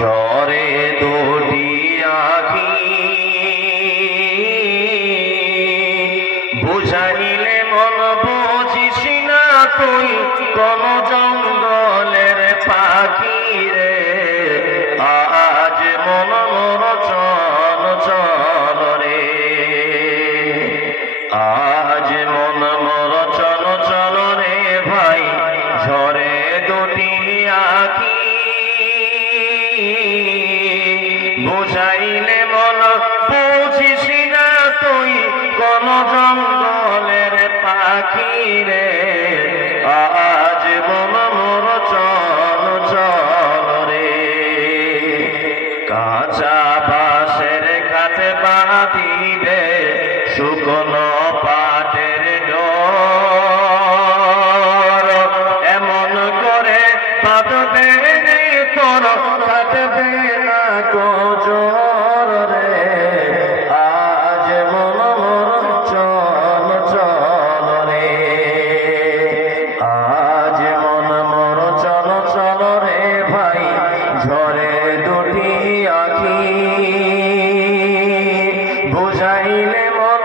ঝরে দুটি আখি বুঝাইলে মন, বুঝিস না তুই কোন জঙ্গলের পাখি রে। আজ মন মোর চল চল রে। আজ বুঝাইলে মন, বুঝিস না তুই কোন জঙ্গলের পাখি রে। আজ মন মোর চল চল রে। কাঁচা বাঁশের খাতে বাঁধিবে শুকনো বুঝাইলে মন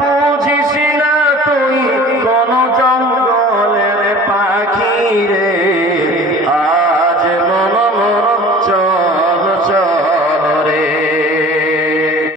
বুঝিস না তুই কোন জঙ্গলের পাখি রে?